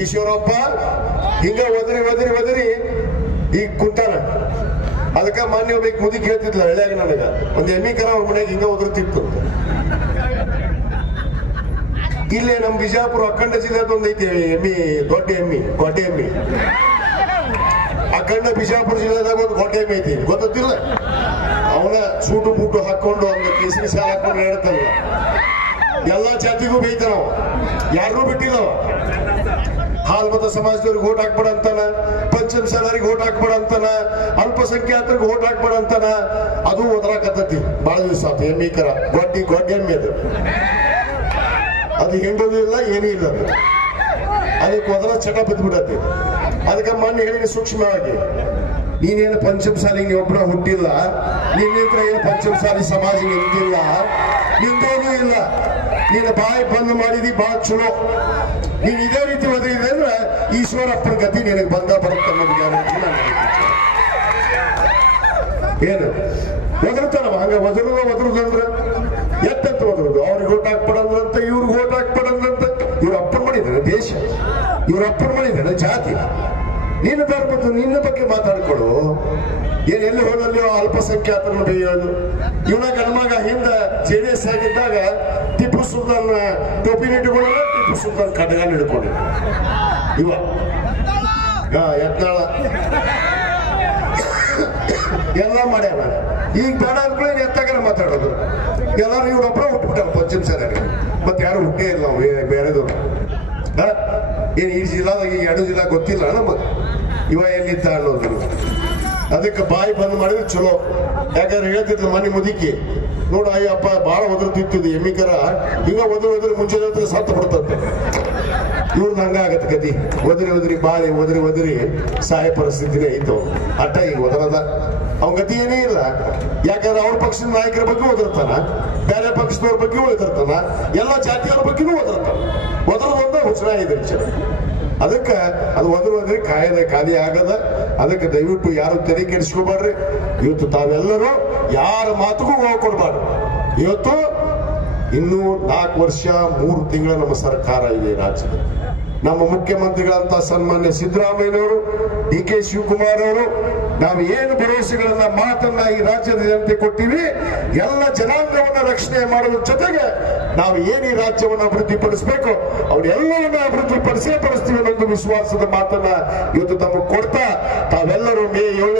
ಈಶ್ವರಪ್ಪ ಹಿಂಗ ಒದರಿ ಈಗ ಕುಂತಾನ. ಅದಕ್ಕ ಮಾನ್ಯ ಒಬ್ಬ ಮುದಿ ಕೇಳ್ತಿದ್ಲ ಹಳ್ಳಿಯಾಗ ನನಗ ಒಂದ್ ಎಮ್ಮಿ ಕರ ಅವ್ರ ಮನೆಯಾಗ ಹಿಂಗ ಒದರ್ತಿತ್ತು. ಇಲ್ಲೇ ನಮ್ ಬಿಜಾಪುರ ಅಖಂಡ ಜಿಲ್ಲೆದ ಒಂದ್ ಐತಿ ಎಮ್ಮಿ, ದೊಡ್ಡ ಎಮ್ಮಿ, ಗೊಡ್ಡೆ ಎಮ್ಮಿ. ಅಖಂಡ ಬಿಜಾಪುರ ಜಿಲ್ಲೆದಾಗ ಒಂದು ಗೊಡ್ಡೆ ಎಮ್ಮಿ ಐತಿ, ಗೊತ್ತಿಲ್ಲ. ಅವನ ಸೂಟು ಬೂಟು ಹಾಕೊಂಡು ಒಂದು ಕೇಸರಿ ಶಾಲ ಹಾಕೊಂಡು ಹೇಳ್ತಾನ. ಎಲ್ಲಾ ಜಾತಿಗೂ ಬೈತಾನ, ಯಾರನ್ನೂ ಬಿಟ್ಟಿಲ್ಲ. ಹಾಲ್ಮತ ಸಮಾಜದವ್ರಿಗೆ ಓಟ್ ಹಾಕ್ಬೇಡ ಅಂತಾನ, ಪಂಚಮಸಾಲರಿಗೆ ಓಟ್ ಹಾಕ್ಬೇಡ ಅಂತಾನ, ಅಲ್ಪಸಂಖ್ಯಾತರಿಗೆ ಓಟ್ ಹಾಕ್ಬೇಡ ಅಂತಾನ. ಅದು ಓದ್ರಾಕತ್ತತಿ ಬಹಳ ದಿವಸ ಆತು. ಎಮ್ಮಿ ಕರ ಗೊಡ್ಡೆ ಎಮ್ಮಿ ಅದು ಹೆಂಡದು ಇಲ್ಲ, ಏನೂ ಇಲ್ಲ. ಅದಕ್ಕೆ ಮೊದಲ ಚಟ ಬಿದ್ದ್ಬಿಡತ್ತೆ. ಅದಕ್ಕೆ ಮೊನ್ನೆ ಹೇಳಿ ಸೂಕ್ಷ್ಮವಾಗಿ, ನೀನೇನು ಪಂಚಮಸಾಲಿಗೆ ನೀ ಒಬ್ಬನ ಹುಟ್ಟಿಲ್ಲ, ನಿನ್ನಿಂತ್ರ ಏನು ಪಂಚಮಸಾಲಿ ಸಮಾಜ ನಿಂತಿಲ್ಲ, ನಿಂತೇನೂ ಇಲ್ಲ. ನೀನು ಬಾಯಿ ಬಂದ್ ಮಾಡಿದಿ ಬಹಳ ಚಲೋ. ನೀನ್ ಇದೇ ರೀತಿ ಒದಗಿದೆ ಅಂದ್ರೆ ಈಶ್ವರಪ್ಪನ ಗತಿ ನಿನಗೆ ಬಂದ ಬರುತ್ತೆ ಅನ್ನೋದು ಗ್ಯಾರಂಟಿ. ಏನು ಒದರ್ತಾನವ ಹಂಗ ಒದರುದಂದ್ರ ಎತ್ತಂತ ಒದರುದು. ಅವ್ರಿಗೆ ಓಟ್ ಹಾಕ್ಬಿಡಂದ್ರಂತ, ಇವ್ರಿಗೆ ಓಟ್ ಹಾಕ್ಬಿಡಂದ್ರಂತ. ಇವ್ರ ಅಪ್ಪನ ಮಾಡಿದಾನೆ ದೇಶ, ಇವ್ರ ಅಪ್ಪನ ಮಾಡಿದಾನೆ ಜಾತಿ. ನಿನ್ನ ಧರ್ಮದ್ದು ನಿನ್ನ ಬಗ್ಗೆ ಮಾತಾಡ್ಕೊಡು. ಏನ್ ಎಲ್ಲಿ ಹೋದಲ್ಲಿ ಅಲ್ಪಸಂಖ್ಯಾತರನ್ನು ಬೇಯೋದು. ಇವನ ಗಣಮಗ ಹಿಂದ JDS ಆಗಿದ್ದಾಗ ಟಿಪ್ಪು ಸುಲ್ತಾನ್ ಟೋಪಿನ ಇಟ್ಕೊಳ್ಳೋಣ, ಟಿಪ್ಪು ಸುಲ್ತಾನ್ ಖಡ್ಗಾನ ಹಿಡ್ಕೊಂಡು ಇವ ಯತ್ನಾಳ ಎಲ್ಲ ಮಾಡ್ಯಾರ. ಈಗ ಬೇಡ ಅಂದ್ಕೊಳ್ಳಿ ಎತ್ತಾಗಾರ ಮಾತಾಡೋದು. ಎಲ್ಲಾರು ಇವ್ರೊಬ್ಬರ ಹುಟ್ಬಿಟ್ಟಾರ ಪಂಚಮಸಾಲಿಯಾಗ. ಮತ್ತೆ ಯಾರು ಹುಟ್ಟೇ ಇಲ್ಲ ನಾವು ಬೇರೆದವ್ರು. ಏನ್ ಈ ಜಿಲ್ಲಾದಾಗ ಈ 2 ಜಿಲ್ಲಾ ಗೊತ್ತಿಲ್ಲ ನಮಗೆ ಇವ ಎಲ್ಲಿದ್ದ ಅನ್ನೋದು. ಅದಕ್ಕೆ ಬಾಯಿ ಬಂದ್ ಮಾಡಿದ್ರೆ ಚಲೋ. ಯಾಕಂದ್ರೆ ಹೇಳ್ತಿದ್ಲು ಮನೆ ಮುದುಕಿ, ನೋಡು ಅಯ್ಯಪ್ಪ ಬಾಳ ಒದರ್ತಿತ್ತು ಎಮ್ಮಿಕರ, ಹಿಂಗ ಒದರಿ ಮುಂಚೆ ಸತ್ತು ಬಿಡ್ತಂತೆ. ಇವ್ರದ್ದು ಹಂಗ ಆಗತ್ತೆ ಗತಿ. ಒದರಿ ಬಾರಿ ಒದರಿ ಸಾಯ ಪರಿಸ್ಥಿತಿನೇ ಐತು. ಅಟ್ಟ ಈಗ ಒದರದ ಅವನ ಗತಿ ಏನೇ ಇಲ್ಲ. ಯಾಕಂದ್ರೆ ಅವ್ರ ಪಕ್ಷದ ನಾಯಕರ ಬಗ್ಗೆ ಒದರ್ತಾನ, ಬೇರೆ ಪಕ್ಷದವ್ರ ಬಗ್ಗೆ ಒದರ್ತಾನ, ಎಲ್ಲ ಜಾತಿಯವ್ರ ಬಗ್ಗೆನೂ ಒದರ್ತಾನ. ಒದರದೊಂದ ಹುಚ್ಚರ ಇದೆ. ಅದಕ್ಕೆ ಅದು ಒದರಿ ಖಾಲಿ ಆಗದ. ಅದಕ್ಕೆ ದಯವಿಟ್ಟು ಯಾರು ತೆರೆ ಕೆಡಿಸ್ಕೊಬಾರ್ರಿ. ಇವತ್ತು ತಾವೆಲ್ಲರೂ ಯಾರ ಮಾತುಗೂ ಹೋಗ್ಕೊಡ್ಬಾರ್ದು. ಇವತ್ತು ಇನ್ನೂ 4 ವರ್ಷ 3 ತಿಂಗಳ ನಮ್ಮ ಸರ್ಕಾರ ಇದೆ ರಾಜ್ಯದಲ್ಲಿ. ನಮ್ಮ ಮುಖ್ಯಮಂತ್ರಿಗಳಂತ ಸನ್ಮಾನ್ಯ ಸಿದ್ದರಾಮಯ್ಯನವರು, DK ಶಿವಕುಮಾರ್ ಅವರು, ನಾವು ಏನು ಭರವಸೆಗಳನ್ನ ಮಾತನ್ನ ಈ ರಾಜ್ಯದ ಜನತೆ ಕೊಟ್ಟಿವಿ, ಎಲ್ಲ ಜನಾಂಗವನ್ನ ರಕ್ಷಣೆ ಮಾಡೋದ್ರ ಜೊತೆಗೆ ನಾವು ಏನು ಈ ರಾಜ್ಯವನ್ನು ಅಭಿವೃದ್ಧಿಪಡಿಸಬೇಕು ಅವ್ರೆಲ್ಲವನ್ನ ಅಭಿವೃದ್ಧಿಪಡಿಸೇ ಪಡಿಸ್ತೀವಿ ಅನ್ನೋ ವಿಶ್ವಾಸದ ಮಾತನ್ನ ಇವತ್ತು ತಮಗೆ ಕೊಡ್ತಾ ತಾವೆಲ್ಲರೂ ಮೇ 7